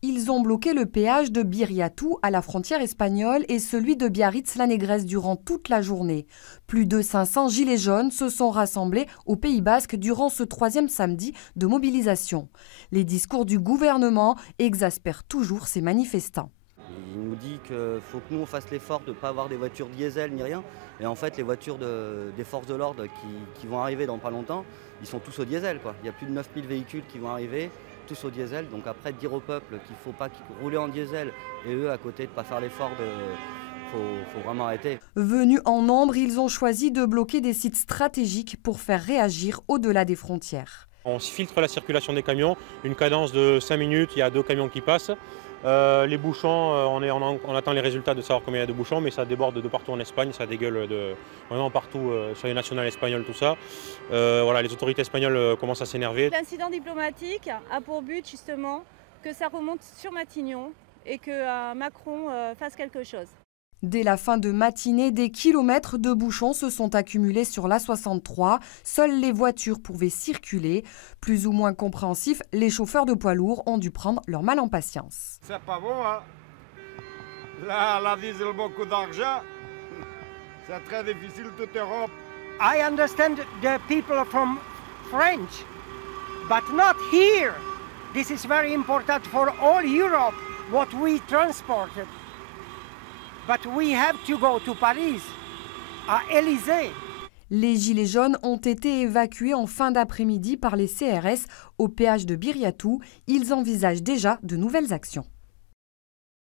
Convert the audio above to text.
Ils ont bloqué le péage de Biriatou à la frontière espagnole et celui de Biarritz-la Négresse durant toute la journée. Plus de 500 gilets jaunes se sont rassemblés au Pays Basque durant ce 3e samedi de mobilisation. Les discours du gouvernement exaspèrent toujours ces manifestants. Il nous dit qu'il faut que nous on fasse l'effort de ne pas avoir des voitures diesel ni rien. Et en fait les voitures des forces de l'ordre qui vont arriver dans pas longtemps, ils sont tous au diesel, quoi. Il y a plus de 9000 véhicules qui vont arriver, tous au diesel. Donc après dire au peuple qu'il ne faut pas rouler en diesel et eux à côté de ne pas faire l'effort faut vraiment arrêter. Venus en nombre, ils ont choisi de bloquer des sites stratégiques pour faire réagir au-delà des frontières. On filtre la circulation des camions, une cadence de 5 minutes, il y a 2 camions qui passent. Les bouchons, on attend les résultats de savoir combien il y a de bouchons, mais ça déborde de partout en Espagne, ça dégueule vraiment partout sur les nationales espagnoles, tout ça. Voilà, les autorités espagnoles commencent à s'énerver. L'incident diplomatique a pour but justement que ça remonte sur Matignon et que Macron fasse quelque chose. Dès la fin de matinée, des kilomètres de bouchons se sont accumulés sur l'A63. Seules les voitures pouvaient circuler. Plus ou moins compréhensifs, les chauffeurs de poids lourds ont dû prendre leur mal en patience. C'est pas bon, hein? La diesel, beaucoup d'argent. C'est très difficile toute Europe. I understand the people from French, but not here. This is very important for all Europe, what we transported. But we have to go to Paris, à Élysée. Les gilets jaunes ont été évacués en fin d'après-midi par les CRS au péage de Biriatou. Ils envisagent déjà de nouvelles actions.